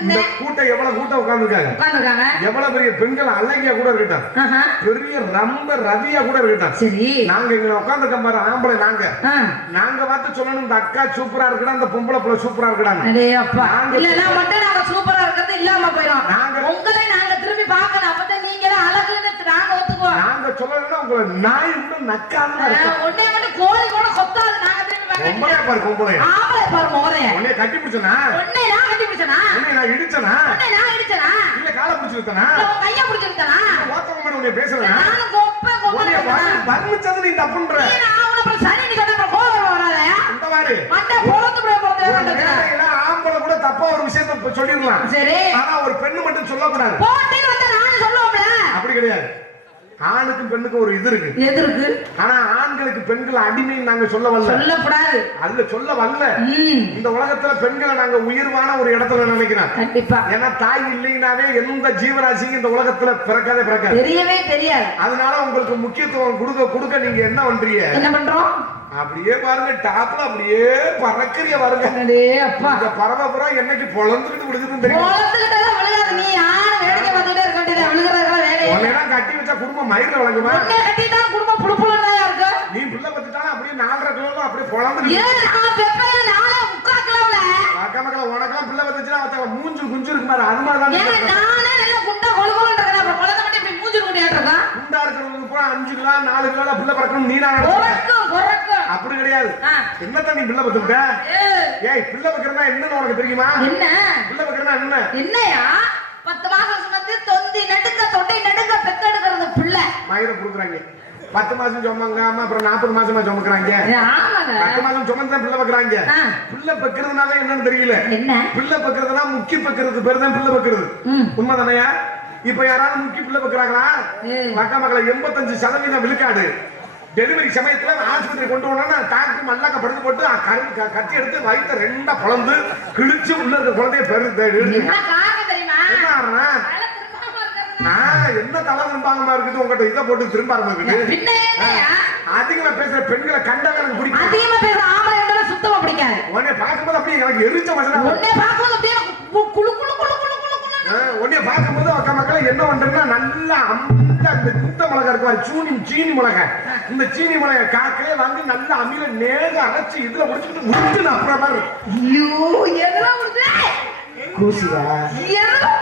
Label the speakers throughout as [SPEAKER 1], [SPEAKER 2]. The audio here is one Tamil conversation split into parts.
[SPEAKER 1] இந்த கூட்டம் எவ்வளவு கூட்டம் உட்கார்ந்துருக்காங்க?
[SPEAKER 2] உட்காந்துருக்காங்க
[SPEAKER 1] எவ்வளவு பெரிய பெண்கள் அழகியா கூட இருக்கட்டும். பெரிய ரொம்ப ரதியா கூட இருக்கட்டும்.
[SPEAKER 2] சரி.
[SPEAKER 1] நாங்க இங்க உட்காந்துருக்க பாரு ஆம்பளை நாங்க. நாங்க பார்த்து சொல்லணும் இந்த அக்கா சூப்பரா இருக்கடா இந்த பொம்பளை புள்ள சூப்பரா இருக்கடா
[SPEAKER 2] அடே அப்பா.
[SPEAKER 1] நாங்க-
[SPEAKER 2] இல்லன்னா மட்டும் நாங்க சூப்பரா இருக்கிறது இல்லாம போயிடும்
[SPEAKER 1] நாங்க-
[SPEAKER 2] உங்களை நாங்க திரும்பி பார்க்கணும். அப்பதான் நீங்களே அழகுன்னு நாங்க ஒத்துக்குவோம்.
[SPEAKER 1] நாங்க சொல்லணும்னா உங்களை நாய் கூட நக்காம
[SPEAKER 2] ஒன்னே மட்டும் கோழி கூட கொத்தாது நாங்க
[SPEAKER 1] பொம்பளையா பாரு பொம்பளை
[SPEAKER 2] ஆம்பளை பாரு மோரைய
[SPEAKER 1] உன்னைய கட்டி பிடிச்சனா?
[SPEAKER 2] ஒன்னே நான் கட்டி பிடிச்சனா?
[SPEAKER 1] உன்னை நான் இடிச்சனா?
[SPEAKER 2] ஒன்னே நான் இடிச்சனா?
[SPEAKER 1] இல்ல காலை பிடிச்சிருத்தனா
[SPEAKER 2] இல்ல உன் கைய பிடிச்சிருந்தனா
[SPEAKER 1] ஓத்தவங்க மாதிரி உன்னை பேசுறேன்?
[SPEAKER 2] நானும் கொப்ப கொப்ப
[SPEAKER 1] உன்னைய வர்ணிச்சது நீ தப்புன்ற
[SPEAKER 2] சனி நீ கட்ட கோவம் வராத?
[SPEAKER 1] இந்த மாதிரி.
[SPEAKER 2] மண்டை பொழந்து போய்
[SPEAKER 1] மேடையில ஆம்பளை கூட தப்பா ஒரு விஷயத்த சொல்லிடலாம்.
[SPEAKER 2] சரி.
[SPEAKER 1] ஆனா ஒரு பெண்ணு மட்டும் சொல்லக்கூடாது.
[SPEAKER 2] போட்டின்னு வந்தா நானும் சொல்லுவோம்ல.
[SPEAKER 1] அப்படி கிடையாது. ஆணுக்கும் பெண்ணுக்கும் ஒரு இது இருக்கு.
[SPEAKER 2] எதிர்க்கு
[SPEAKER 1] ஆனா ஆண்களுக்கு பெண்கள் அடிமைன்னு நாங்க சொல்ல வரல.
[SPEAKER 2] சொல்லக்கூடாது.
[SPEAKER 1] அதுல சொல்ல வரல. இந்த உலகத்துல பெண்களை நாங்க உயர்வான ஒரு இடத்துல நினைக்கிறோம்.
[SPEAKER 2] கண்டிப்பா.
[SPEAKER 1] ஏன்னா தாய் இல்லைனாவே எந்த ஜீவராசியும் இந்த உலகத்துல பிறக்காதே பிறக்காது.
[SPEAKER 2] தெரியவே தெரியாது.
[SPEAKER 1] அதனால உங்களுக்கு முக்கியத்துவம் கொடுக்க கொடுக்க நீங்க என்ன பண்றீங்க?
[SPEAKER 2] என்ன பண்றோம்?
[SPEAKER 1] அப்படியே பாருங்க டாப்ல அப்படியே பறக்கறிய பாருங்க.
[SPEAKER 2] அப்பா.
[SPEAKER 1] இந்த பறவை புறா என்னைக்கு பொழந்துக்கிட்டு விடுக்குதுன்னு தெரியும்?
[SPEAKER 2] நீ யாரும் வேடிக்கை
[SPEAKER 1] உன்னையெல்லாம் கட்டி வச்சா குடும்பம் மயிரில் வழங்குமா
[SPEAKER 2] உன்னை கட்டிதான் குடும்பம் புழுப்புலன்னு இருக்கு.
[SPEAKER 1] நீ பிள்ளை பத்துட்டாலும் அப்படியே நாலரை கிலோ அப்படியே பொழந்து அக்கா மக்கள் உனக்கெல்லாம் பிள்ளை பத்துச்சுன்னா அவத்த மூஞ்சு குஞ்சு இருக்கு மாதிரி அது மாதிரி தான்
[SPEAKER 2] நானே நல்லா குண்டா கொழுகுலன்னு இருக்கேன் அப்புறம் குழந்தை மட்டும் இப்படி மூஞ்சி குண்டியாட்டு இருக்கா
[SPEAKER 1] குண்டா இருக்கிறவங்களுக்கு பூரா அஞ்சு கிலோ நாலு கிலோ பிள்ளை பறக்கணும் நீ நான் அப்படி கிடையாது.
[SPEAKER 2] ஆ.
[SPEAKER 1] என்னத்தான் நீ பிள்ளை பத்துக்கிட்ட
[SPEAKER 2] ஏய்,
[SPEAKER 1] பிள்ளை வைக்கிறதா என்னன்னு உனக்கு தெரியுமா?
[SPEAKER 2] என்ன?
[SPEAKER 1] பிள்ளை வைக்கிறதா என்ன?
[SPEAKER 2] என்னையா? பத்து மாசம் சுமந்து தொந்தி நடுக்க தொண்டை நடுக்க பெத்தெடுக்கிறது பிள்ளை.
[SPEAKER 1] மயிரை கொடுக்குறாங்க பத்து மாசம் சுமங்க ஆமா அப்புறம் நாற்பது மாசமா சுமக்குறாங்க. பத்து மாசம் சுமந்து பிள்ளை வைக்கிறாங்க
[SPEAKER 2] ஆ.
[SPEAKER 1] பிள்ளை பெக்கிறதுனால என்னன்னு தெரியல.
[SPEAKER 2] என்ன?
[SPEAKER 1] பிள்ளை பெக்கிறதுனா முக்கி பெக்கிறது பேர் தான் பிள்ளை பெக்கிறது. உண்மைதானையா? இப்ப யாராவது முக்கி பிள்ளை பெக்கிறாங்களா. மக்கா மக்களை எண்பத்தஞ்சு சதவீதம் விழுக்காடு. டெலிவரி சமயத்துல ஆஸ்பத்திரி கொண்டு போனா டாக்டர் மல்லாக்க படுத்து போட்டு கத்தி எடுத்து வயிற்ற ரெண்டா பொளந்து கிழிச்சு உள்ள இருக்க குழந்தைய பெரு
[SPEAKER 2] என்ன காரணம் தெரியுமா?
[SPEAKER 1] என்ன என்ன தலை திரும்பாங்கமா இருக்குது? உங்ககிட்ட இதை போட்டு திரும்ப ஆரம்பிக்குது அதிகமா பேசுற பெண்களை கண்டாவே எனக்கு பிடிக்கும்.
[SPEAKER 2] அதிகமா பேசுற ஆம்பளை இருந்தாலும் சுத்தமா பிடிக்காது.
[SPEAKER 1] உடனே பார்க்கும்போது அப்படியே எனக்கு எரிச்ச மசனா
[SPEAKER 2] உடனே பார்க்கும்போது அப்படியே குளு குளு குளு குளு
[SPEAKER 1] பார்க்கும்போது அக்கா மக்களை என்ன பண்றேன்னா நல்லா அந்த அந்த குத்த மிளகா இருக்கு சூனி சீனி மிளகா. இந்த சீனி மிளகா காக்கையே வந்து நல்லா அம்மியில நேக அரைச்சு இதுல முடிச்சுட்டு முடிச்சு அப்புறம்
[SPEAKER 2] ஐயோ எதெல்லாம் வருது
[SPEAKER 1] கூசுதா
[SPEAKER 2] எதெல்லாம்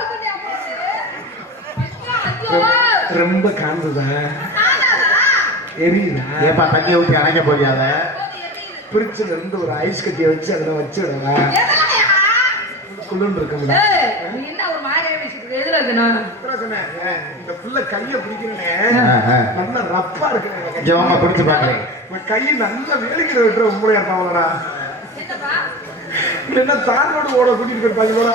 [SPEAKER 1] ரொம்ப காந்துதா? எரியுதா?
[SPEAKER 3] ஏப்பா தண்ணி ஊற்றி அணைக்க போறியாத?
[SPEAKER 1] பிரிச்சுல இருந்து ஒரு ஐஸ் கட்டியை வச்சு அதுல வச்சுடா
[SPEAKER 2] எதெல்லாம்
[SPEAKER 1] குளிர்ந்து இருக்கும்ல
[SPEAKER 2] என்ன
[SPEAKER 1] இந்த புள்ள கைய பிடிக்கிறேனே. நல்ல ரப்பா இருக்கு
[SPEAKER 3] வாம்மா, பிடிச்சு பார்க்கிறேன்.
[SPEAKER 1] உன் கை நல்ல வேலைக்கிற விட்டுற இருப்பாங்களா
[SPEAKER 2] என்னப்பா?
[SPEAKER 1] இல்லைன்னா தாரோடு ஓட கூட்டிட்டு போயிருப்பாங்க போல.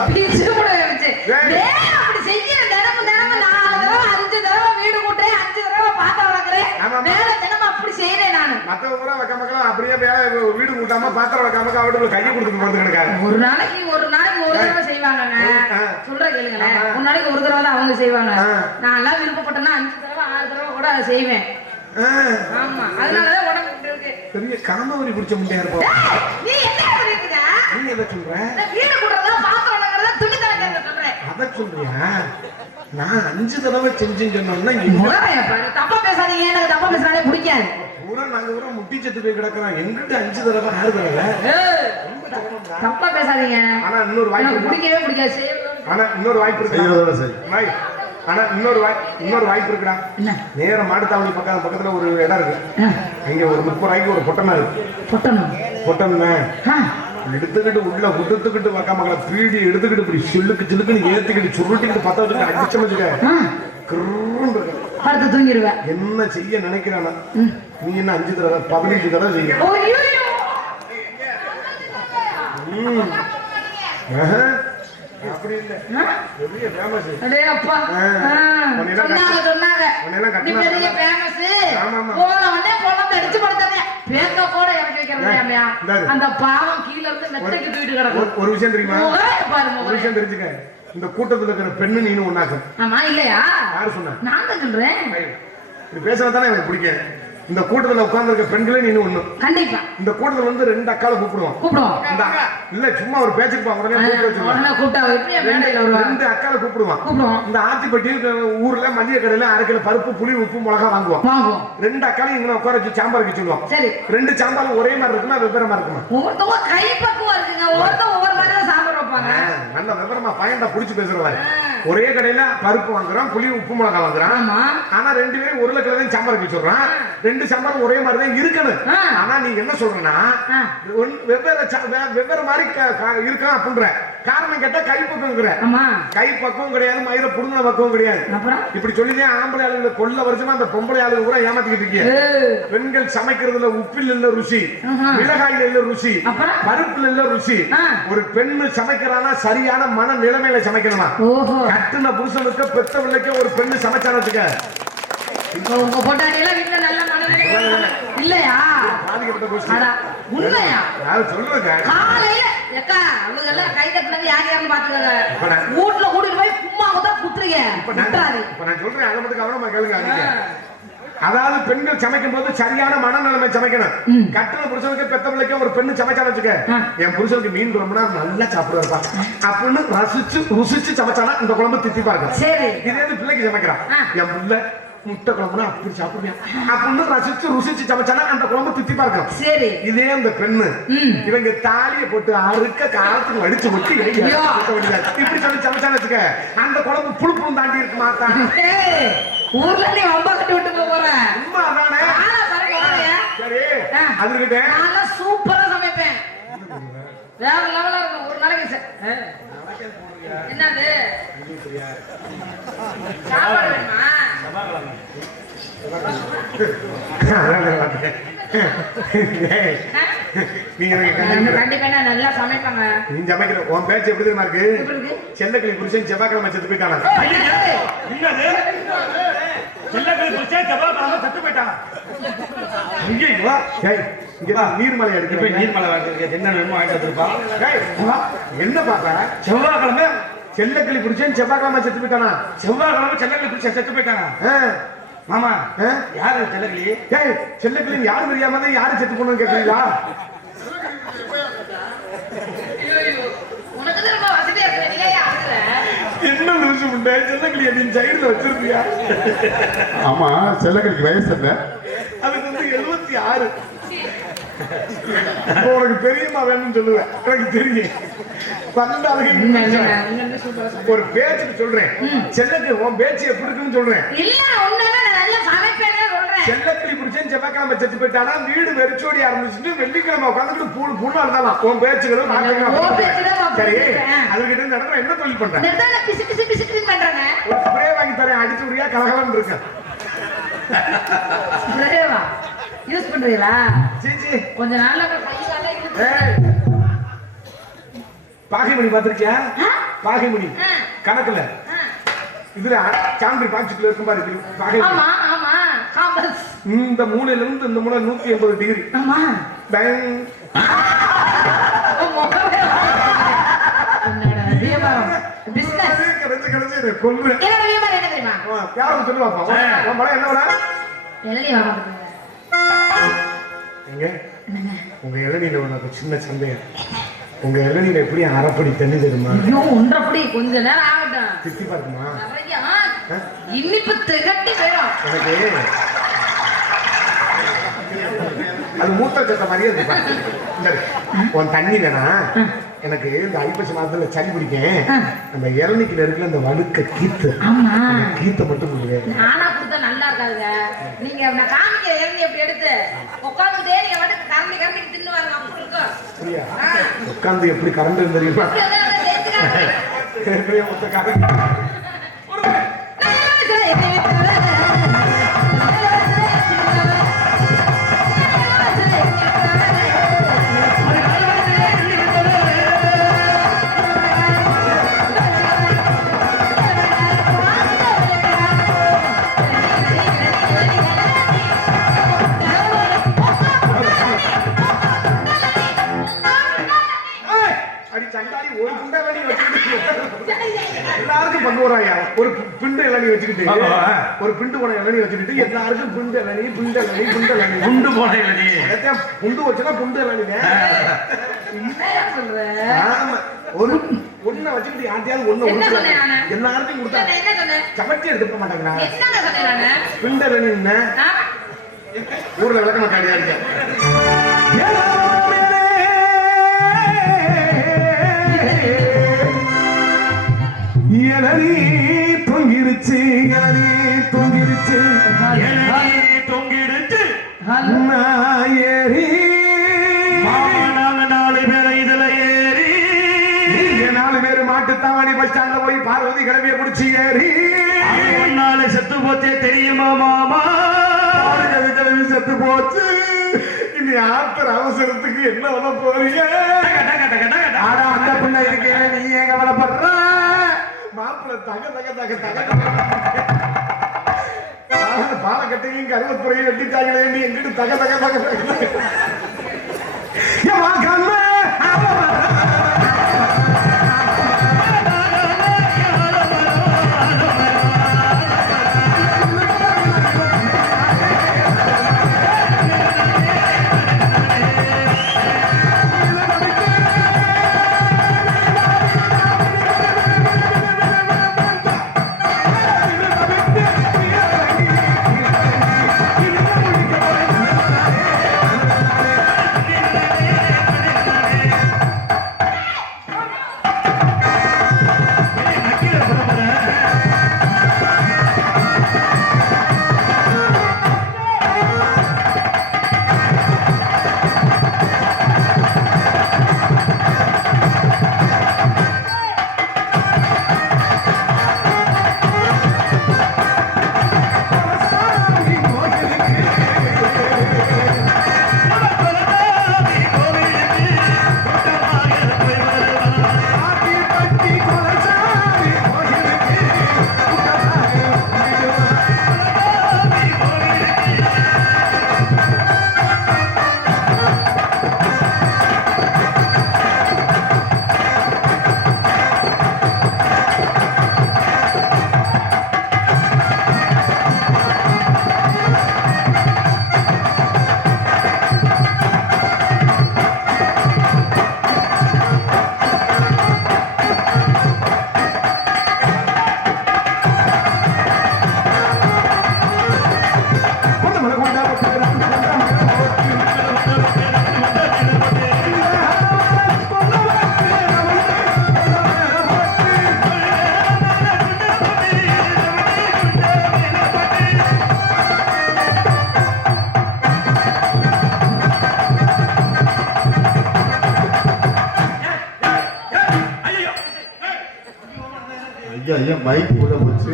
[SPEAKER 2] பாத்திரம் விளக்குறேன்.
[SPEAKER 1] ஆமாம்மா.
[SPEAKER 2] வேலை தினமும் அப்படி செய்யறேன் நானு.
[SPEAKER 1] மத்தவங்க வைக்க மக்களும் அப்படியே வேலை வீடு கூட்டாம பாத்திரம் வைக்காம அவட்டு கையை கொடுத்துட்டு போறது கிடக்காது
[SPEAKER 2] ஒரு நாளைக்கு ஒரு நாளைக்கு ஒரு தடவை செய்வாங்கங்க.
[SPEAKER 1] ஆ.
[SPEAKER 2] சொல்றேன் கேளுங்களேன். ஒரு நாளைக்கு ஒரு தடவை தான் அவங்க செய்வாங்க. நான் எல்லாம் விருப்பப்பட்டேன்னா அஞ்சு தடவை ஆறு தடவை கூட அதை செய்வேன். ஆமா. அதனாலதான் உடம்பு இப்படி இருக்கு.
[SPEAKER 1] பெரிய காமவரி பிடிச்ச முட்டையா இருப்போம்
[SPEAKER 2] நீ என்ன பண்ணிட்டு இருக்க
[SPEAKER 1] நீ என்ன சொல்ற?
[SPEAKER 2] வீடு கூட்டுறதா பாத்திரம் விளக்குறதா துணி துவைக்கிறதா சொல்றேன்
[SPEAKER 1] அத சொல்றியா? நான் அஞ்சு தடவை செஞ்சுன்னு சொன்னோம்னா
[SPEAKER 2] தப்பா பேசாதீங்க. எனக்கு தப்பா பேசினாலே பிடிக்காது.
[SPEAKER 1] பூரா நாங்க பூரா முட்டி செத்து போய் கிடக்குறோம். எங்கிட்ட அஞ்சு தடவை ஆறு தடவை.
[SPEAKER 2] தப்பா பேசாதீங்க.
[SPEAKER 1] ஆனா இன்னொரு வாய்ப்பு.
[SPEAKER 2] பிடிக்கவே பிடிக்காது. செய்யறது
[SPEAKER 1] ஆனா இன்னொரு வாய்ப்பு இருக்கு.
[SPEAKER 3] செய்யறதோட சரி
[SPEAKER 1] வாய் ஆனா இன்னொரு வாய் இன்னொரு வாய்ப்பு இருக்குடா.
[SPEAKER 2] என்ன?
[SPEAKER 1] நேர மாடுத்தாவணி பக்கம் பக்கத்துல ஒரு இடம் இருக்கு. அங்க ஒரு முப்பது ரூபாய்க்கு ஒரு பொட்டனா இருக்கு.
[SPEAKER 2] பொட்டணும்
[SPEAKER 1] பொட்டம்னா
[SPEAKER 2] ஆ,
[SPEAKER 1] எடுத்துக்கிட்டு உள்ள உடுத்துக்கிட்டு வக்க மக்களை பீடி எடுத்துக்கிட்டு இப்படி சில்லுக்கு சில்லுக்குன்னு ஏத்திக்கிட்டு சுருட்டிக்கிட்டு பத்த வச்சுக்கிட்டு அடிச்ச வச்சுக்க.
[SPEAKER 2] படுத்து தூங்கிடுவேன்
[SPEAKER 1] என்ன செய்ய நினைக்கிறானா? நீ என்ன அஞ்சு தடவை பதினஞ்சு தடவை செய்ய. அப்படி இல்ல. பெரிய ஃபேமஸ்
[SPEAKER 2] அடே அப்பா.
[SPEAKER 1] ஆ.
[SPEAKER 2] ஆ,
[SPEAKER 1] உன்னையெல்லாம்
[SPEAKER 2] சொன்னாங்க சொன்னாங்க.
[SPEAKER 1] உன்னையெல்லாம்
[SPEAKER 2] நீ
[SPEAKER 1] கட்டினா
[SPEAKER 2] பெரிய ஃபேமஸ்
[SPEAKER 1] ஆமாமா.
[SPEAKER 2] போன உடனே குழந்தை அடிச்சு படுத்தாங்க பேங்க கூட இறக்கி வைக்கிற முடியாமையா
[SPEAKER 1] இந்தாரு.
[SPEAKER 2] அந்த பாவம் கீழ இருந்து மெத்தைக்கு தூக்கிட்டு கிடக்கும்.
[SPEAKER 1] ஒரு- விஷயம் தெரியுமா?
[SPEAKER 2] முகரைய பாரு
[SPEAKER 1] ஒரு விஷயம் தெரிஞ்சுக்க. இந்த கூட்டத்துல இருக்கிற பெண்ணு நீனு ஒண்ணாக்கும்
[SPEAKER 2] ஆமா இல்லையா?
[SPEAKER 1] யாரு சொன்னா?
[SPEAKER 2] நான் தான் சொல்றேன்.
[SPEAKER 1] இப்படி பேசுறது தானே எனக்கு பிடிக்கும் இந்த கூட்டத்துல உட்கார்ந்து இருக்க பெண்களே நீ ஒண்ணு.
[SPEAKER 2] கண்டிப்பா.
[SPEAKER 1] இந்த கூட்டத்துல வந்து ரெண்டு அக்கால கூப்பிடுவோம்
[SPEAKER 2] கூப்பிடுவோம்
[SPEAKER 1] இல்ல சும்மா ஒரு பேச்சுக்கு உடனே ரெண்டு அக்கால கூப்பிடுவான். இந்த ஆத்திப்பட்டி ஊர்ல மளிகை கடையில அரை கிலோ பருப்பு புளி உப்பு மிளகா வாங்குவோம் ரெண்டு அக்காலையும் இங்க உட்கார வச்சு சாம்பார்
[SPEAKER 2] சரி.
[SPEAKER 1] ரெண்டு சாம்பார் ஒரே மாதிரி இருக்குமா வெவ்வேறு மாதிரி இருக்குமா?
[SPEAKER 2] ஒவ்வொருத்தவங்க கை பக்குவம் இருக்குங்க ஒவ்வொருத்தவங்க ஒவ்வொரு மாதிரி தான் சாப்பிட வைப்பாங்க.
[SPEAKER 1] நல்ல விவரமா பையன்டா புடிச்சு பேசுறவாரு ஒரே கடையில பருப்பு வாங்குறான் புளி உப்பு மிளகா வாங்குறான். ஆனா ரெண்டு பேரும் தான் சாம்பார் வைக்க சொல்றான். ரெண்டு சாம்பார் ஒரே மாதிரி தான் இருக்கணும். ஆனா நீங்க என்ன சொல்றேன்னா வெவ்வேறு வெவ்வேறு மாதிரி க- க- இருக்கான் அப்படின்ற. காரணம் கேட்டா கைப்பக்குவங்கிற
[SPEAKER 2] ஆமா.
[SPEAKER 1] கை பக்குவம் கிடையாது மயிர புடுங்கின பக்குவம் கிடையாது. இப்படி சொல்லிதான் ஆம்பளை ஆளுங்களை கொல்ல வருஷமா அந்த பொம்பளை ஆளுங்க கூட ஏமாத்திக்கிட்டு இருக்கீங்க. பெண்கள் சமைக்கிறதுல உப்பில் இல்ல ருசி. மிளகாயில இல்ல ருசி? பருப்புல இல்ல ருசி. ஒரு பெண்ணு சமைக்கிறானா சரியான மன நிலைமையில சமைக்கணுமா? கட்டுன புருஷனுக்கு பெத்த பிள்ளைக்கு ஒரு பெண்ணு
[SPEAKER 2] இப்போ உங்க பொட்டாட்டி எல்லாம் வீட்டுல நல்ல இல்லையா? உண்மையா
[SPEAKER 1] சொல்றேங்க
[SPEAKER 2] காலையில எக்கா அவங்க எல்லாம் கை தட்டினது யார் யாருன்னு பாத்துக்கோங்க. வீட்டுல கூட்டிட்டு போய் கும்மாவை தான் குத்துறீங்க.
[SPEAKER 1] இப்ப நான் சொல்றேன் அதை மட்டும் கவனமா கேளுங்க நீங்க. அதாவது பெண்கள் சமைக்கும் போது சரியான மனநிலைமை சமைக்கணும். கட்டுன புருஷனுக்கு பெத்த பிள்ளைக்கு ஒரு பெண்ணு சமைச்சான்னு வச்சுக்க. என் புருஷனுக்கு மீன் குழம்புனா நல்லா சாப்பிடுவாருப்பா. அப்படின்னு ரசிச்சு ருசிச்சு சமைச்சானா இந்த குழம்பு தித்திப்பா இருக்கும்
[SPEAKER 2] சரி.
[SPEAKER 1] இதே பிள்ளைக்கு சமைக்கிறான். என் புள்ள முட்டை குழம்புனா அப்படி சாப்பிடுவேன். அப்படின்னு ரசிச்சு ருசிச்சு சமைச்சானா அந்த குழம்பு தித்திப்பா இருக்கும்
[SPEAKER 2] சரி.
[SPEAKER 1] இதே அந்த பெண்ணு. இவங்க தாலியை போட்டு அறுக்க காலத்துக்கு வடிச்சு வேண்டியதா. இப்படி சொல்லி சமைச்சான்னு வச்சுக்க. அந்த குழம்பு புழுப்பும் தாண்டி இருக்கு மாத்தா.
[SPEAKER 2] ஊர்ல நீ வம்பா கட்டி விட்டு போற.
[SPEAKER 1] உண்மை அதானே? சரி.
[SPEAKER 2] நான்லாம் சூப்பரா சமைப்பேன். வேற லெவலா இருக்கும் ஒரு நாளைக்கு. என்னது? சாப்பாடு வேணுமா? நல்லா சமைப்பாங்க.
[SPEAKER 1] நீ சமைக்கிற உன் பேச்சு எப்படி தெரியுமா இருக்கு? செல்லக்கிளி புருஷன் செவ்வாய்க்கிழமை செத்து போயிட்டானா?
[SPEAKER 4] செல்லக்கிளி குடிச்சா செவ்வாய்க்கிழமை செத்து போயிட்டான்?
[SPEAKER 1] ஐயோ ஏய் நீர்மலை
[SPEAKER 4] இப்ப
[SPEAKER 1] அடிக்கிறேன்
[SPEAKER 4] நீர்மலை வாங்கிட்டு என்ன வேணுமோ வாங்கிட்டு வந்திருப்பான்
[SPEAKER 1] ஏய், வா. என்ன பாப்பா
[SPEAKER 4] செவ்வாய்க்கிழமை
[SPEAKER 1] செல்லக்கிளி புருஷன் செவ்வாய்க்கிழமை செத்து போயிட்டானா?
[SPEAKER 4] செவ்வாய்க்கிழமை செல்லக்கிளி குடிச்சா செத்து போயிட்டாங்க
[SPEAKER 1] ஆ.
[SPEAKER 4] மாமா
[SPEAKER 1] ஆ?
[SPEAKER 4] யாரு செல்லக்கிளி?
[SPEAKER 1] ஏய் செல்லக்கிளி யாரு தெரியாம தான் யாரு செத்து போனு கேக்குறீங்களா? என்ன லூசு முண்டை? செல்லக்கிளிய நீ சைடுல வச்சிருப்பியா
[SPEAKER 3] ஆமா செல்லக்கடிக்கு வயசு என்ன?
[SPEAKER 1] அதுக்கு வந்து எழுபத்தி ஆறு. உனக்கு பெரியம்மா வேணும்னு சொல்லுவேன். எனக்கு தெரியும். ஒரு பேச்சுக்கு சொல்றேன். செல்லக்கு உன் பேச்சு எப்படி இருக்குன்னு சொல்றேன். செல்லக்கிளி பிடிச்சேன் செவ்வாய்க்கிழமை செத்து போயிட்டானா வீடு வெறிச்சோடி ஆரம்பிச்சுட்டு வெள்ளிக்கிழமை உட்காந்துட்டு பூ புண்ணா இருந்தாலும் உன் பேச்சுகளும் சரி. அதுகிட்ட நடக்கிற என்ன தொழில் பண்ற?
[SPEAKER 2] இந்த இடத்துல நான் பிசு பிசு பிசு பிசு பண்றேங்க
[SPEAKER 1] ஒரு ஸ்ப்ரே வாங்கி தரேன் அடிச்சு விடியா கலகலன்னு இருக்கேன்
[SPEAKER 2] யூஸ் பண்றீங்களா. கொஞ்ச நாள்ல
[SPEAKER 1] பாகைமணி பாத்திருக்கியா
[SPEAKER 2] ஆ?
[SPEAKER 1] பாகைமணி. கணக்குல. இதுல சாந்திரி பாக்ஸுக்குள்ள இருக்கும் பாரு பாகைமணி.
[SPEAKER 2] ஆமா ஆமா. காம்பஸ்.
[SPEAKER 1] இந்த மூலையில இருந்து இந்த மூலை நூத்தி எண்பது டிகிரி. கொல்றேன். யாரும் சொல்லு பாப்பா. உன் உன் படம் என்ன எங்க? உங்க இளநீல உனக்கு சின்ன சந்தேகம். உங்க இளநீல எப்படி அரைப்படி தண்ணி தருமா
[SPEAKER 2] ஐயோ ஒன்றப்படி. கொஞ்ச நேரம் ஆகட்டும்.
[SPEAKER 1] தித்தி பார்க்குமா
[SPEAKER 2] இனிப்பு திகட்டி போயிடும்.
[SPEAKER 1] எனக்கு அது மூத்த சத்த மாதிரியே இருக்கு உன் தண்ணி வேணா எனக்கு இந்த ஐப்பசி மாதத்துல சளி பிடிக்கும். அந்த இளநிக்கில இருக்கிற அந்த வழுக்க கீத்து. கீத்தை மட்டும் கொடுக்குறேன்
[SPEAKER 2] நானா கொடுத்தா நல்லா இருக்காதுங்க. நீங்க காமிக்க இறங்கி எப்படி எடுத்து? உட்காந்துட்டே நீங்க வந்து கரண்டி கரண்டி தின்னு வாங்க அப்படி இருக்கும்
[SPEAKER 1] சரியா. உட்காந்து எப்படி கரண்ட் தெரியுமா? மொத்த கரண்ட் ஒரு குண்டா வேணி வச்சுக்கிட்டு எல்லாருக்கும் பங்கு வராயா ஒரு பிண்டு இளநீ வச்சுக்கிட்டு. ஒரு பிண்டு போன இளநீ வச்சுக்கிட்டு எல்லாருக்கும் பிண்டு இளநீ பிண்டு இளநீ பிண்டு இளநீ.
[SPEAKER 4] குண்டு போன
[SPEAKER 1] புண்டு வச்சுனா
[SPEAKER 2] என்னையா சொல்ற?
[SPEAKER 1] ஆமா. ஒரு ஒண்ண வச்சுக்கிட்டு யார்ட்டையாவது ஒண்ணு
[SPEAKER 2] நானு?
[SPEAKER 1] எல்லாருக்கும் கொடுத்தா. சமைச்சு எடுத்துக்க மாட்டாங்களா பிண்டு இளநீ என்ன?
[SPEAKER 2] ஆ?
[SPEAKER 1] ஊர்ல விளக்க மாட்டாடியா இருக்க இளநீ தொங்கிருச்சு இளநீ தொங்கிருச்சு.
[SPEAKER 4] இளநீ தொங்கிடுச்சு
[SPEAKER 1] நான் ஏறி.
[SPEAKER 4] நாலு பேரை இதுல ஏறி.
[SPEAKER 1] நாலு பேரு மாட்டு தாவணி பஸ் ஸ்டாண்ட்ல போய் பார்வதி கிளம்பிய குடிச்சு ஏறி.
[SPEAKER 4] முன்னால செத்து போச்சே தெரியுமா மாமா?
[SPEAKER 1] பாருங்க கிளம்பி செத்து போச்சு. இனி ஆத்திர அவசரத்துக்கு என்ன பண்ண போறீங்க? அந்த பிள்ளை இருக்கு நீ ஏன் கவலைப்படுற? மாப்பிள்ள தக தக தக தக பாலக்கட்டையும் கருவத்துறையும் வெட்டிட்டாங்களே நீ எங்கிட்டு தக தக தக தக? ஏம்மா
[SPEAKER 3] மைக் உள்ள போச்சு.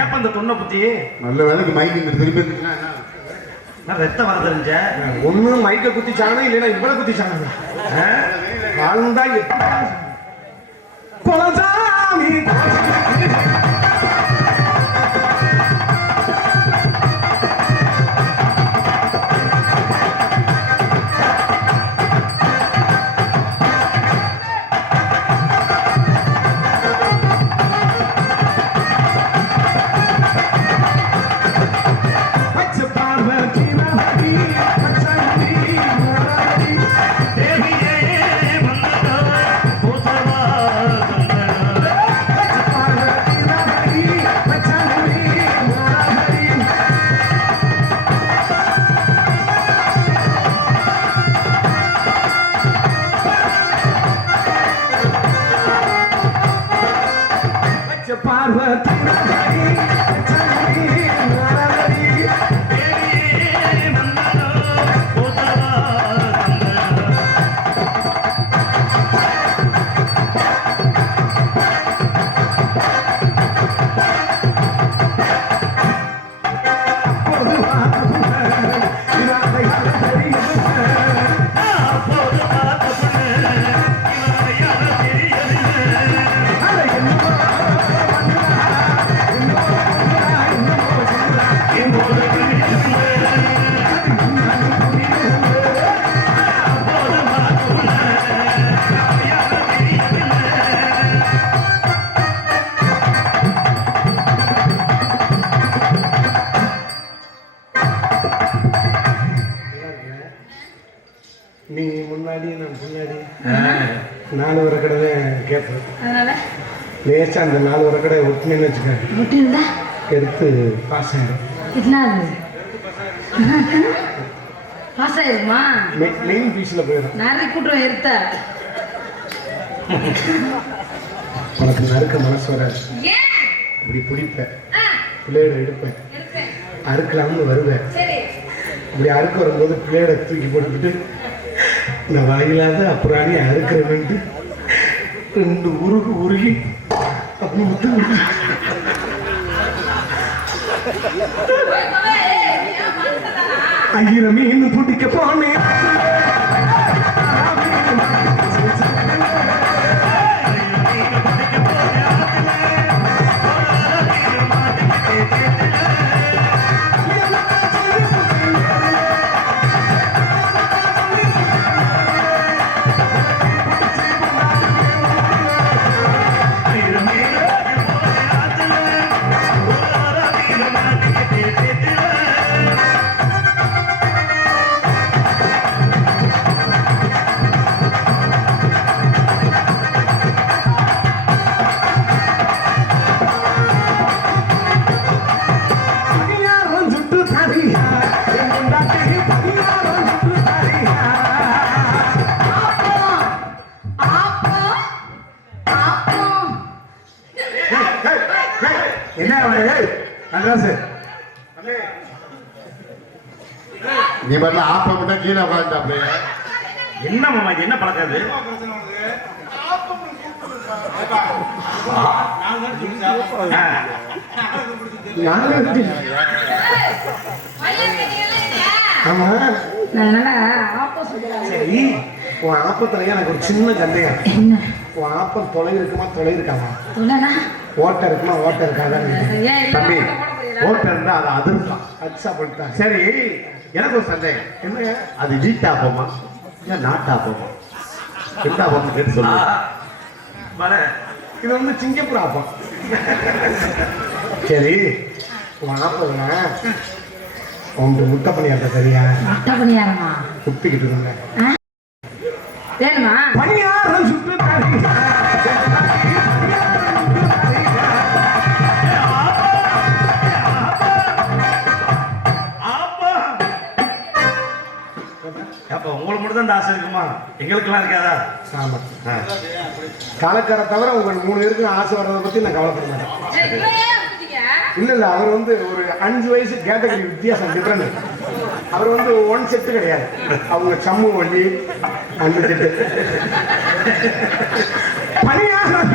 [SPEAKER 4] ஏப்ப இந்த தொன்னை புத்தி?
[SPEAKER 3] நல்ல வேலைக்கு மைக் இங்க திரும்பி இருந்துச்சுன்னா?
[SPEAKER 4] நான் ரத்தம் வர தெரிஞ்ச?
[SPEAKER 1] ஒண்ணு மைக்க குத்திச்சானா இல்லைன்னா இவ்வளவு குத்திச்சானா? வாழ்ந்தா குலசாமி.
[SPEAKER 4] நீ முன்னாடி நான் முன்னாடி நாலு வர கடை தான்
[SPEAKER 2] கேட்பேன்.
[SPEAKER 1] லேசாக அந்த நாலு வர கடை ஒட்டினு
[SPEAKER 2] வச்சுக்கேன்
[SPEAKER 1] எடுத்து பாஸ் ஆயிடும்.
[SPEAKER 2] பாஸ் ஆயிருமா
[SPEAKER 1] மெயின் பீஸில் போயிடும்.
[SPEAKER 2] நிறைய கூட்டம் எடுத்த
[SPEAKER 1] உனக்கு நறுக்க மனசு வராது. இப்படி பிடிப்பேன். பிள்ளையோட எடுப்பேன். அறுக்கலாம்னு வருவேன். இப்படி அறுக்க வரும்போது பிள்ளையோட தூக்கி போட்டுக்கிட்டு இந்த வாயிலாத அப்புறாணி அறுக்கிறவன்ட்டு ரெண்டு உருகு உருகி அப்படி முத்து முத்து.
[SPEAKER 2] போய்
[SPEAKER 1] பிடிக்க போனேன் என்ன
[SPEAKER 4] மாமா இது? என்ன பழக்கம்
[SPEAKER 2] நீங்க?
[SPEAKER 1] ஆமா. சரி. உன் ஆப்பத்துல எனக்கு ஒரு சின்ன சந்தேகம். உன் ஆப்பம் தொலை இருக்குமா தொலை இருக்காமா ஓட்டை இருக்குமா ஓட்டை
[SPEAKER 2] இல்ல
[SPEAKER 3] தம்பி.
[SPEAKER 2] ஓட்ட போட போறீங்களா?
[SPEAKER 3] ஓட்டை இருந்தா அது அதிர்ஷ்டம்
[SPEAKER 1] அச்சா பண்ணிட்டாங்க
[SPEAKER 3] சரி எனக்கு ஒரு சந்தேகம்.
[SPEAKER 1] என்ன
[SPEAKER 3] அது வீட்டாப்பமா இல்ல நாட்டாப்பமா வீட்டாப்பம் கேட்டு
[SPEAKER 4] ஆ,
[SPEAKER 3] சொல்லு
[SPEAKER 4] வரேன்.
[SPEAKER 1] இது வந்து சிங்கப்பூர் ஆப்பம். சரி. உன் ஆப்பம்னா உங்க முட்டை பணியாட்ட சரியா?
[SPEAKER 2] முட்டை பணியாரமா?
[SPEAKER 1] குத்திக்கிட்டு இருந்தேன்.
[SPEAKER 2] ஆ? வேணுமா?
[SPEAKER 1] பணியாரம் சுட்டு
[SPEAKER 4] உங்களுக்கு மட்டும் தான் ஆசை இருக்குமா? எங்களுக்கெல்லாம் இருக்காதா?
[SPEAKER 1] ஆமா. கலக்கரை தவிர உங்க மூணு பேருக்கு ஆசை வர்றதை பத்தி நான் கவலைப்பட மாட்டேன்? இல்ல இல்ல அவர் வந்து ஒரு அஞ்சு வயசு கேட்டகரி வித்தியாசம் டிஃபரெண்ட் அவர் வந்து ஒன் செட்டு கிடையாது. அவங்க சம்மு வண்டி அந்த செட்டு பணியாரம்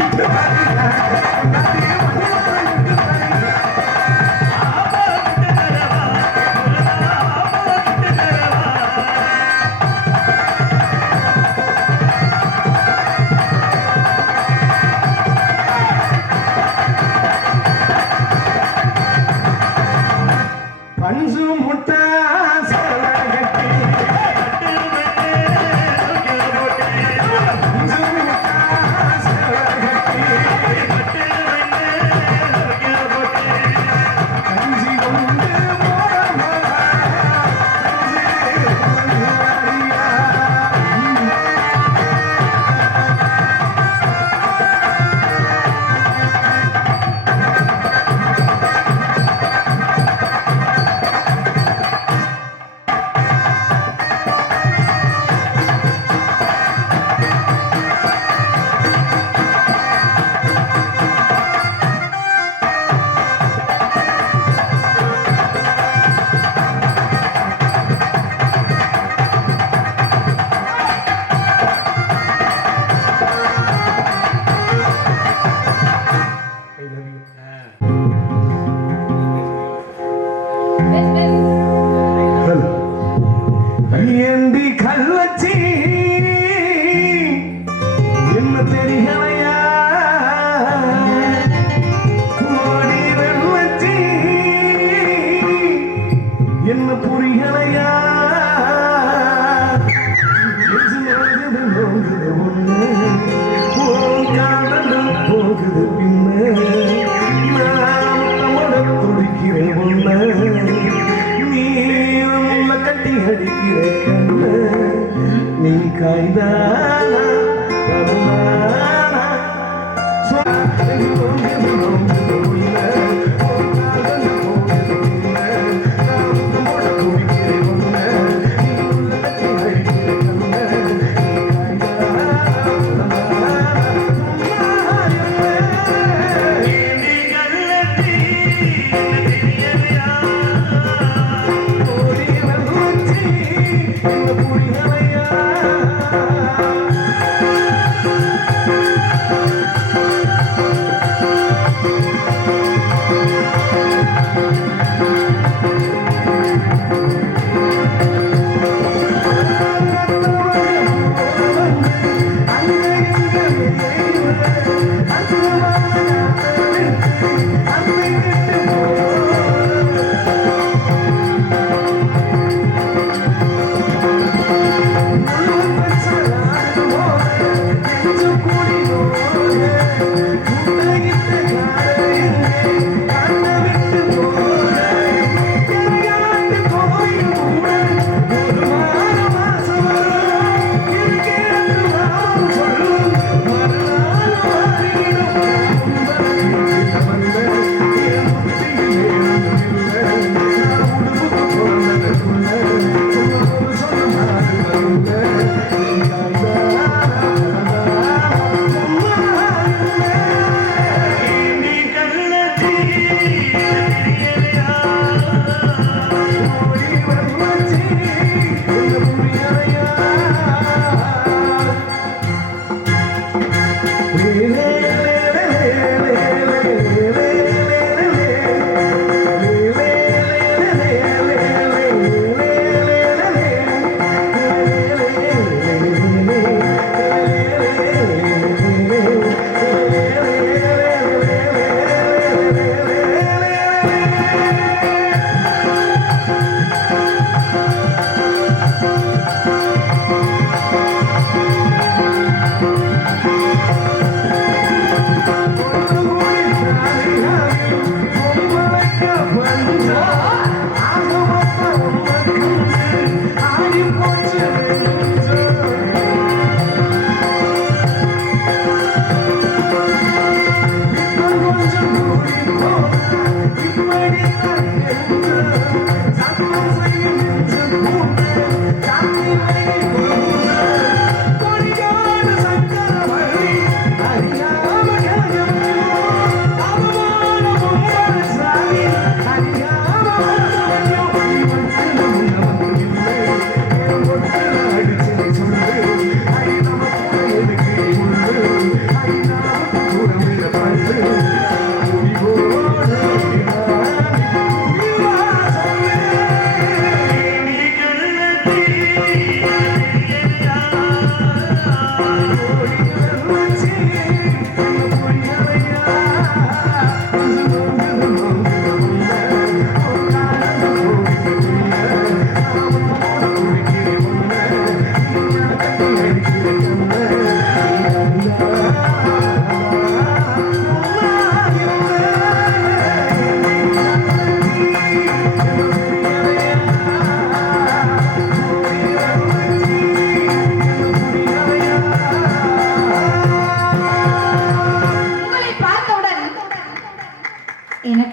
[SPEAKER 1] Dez vezes.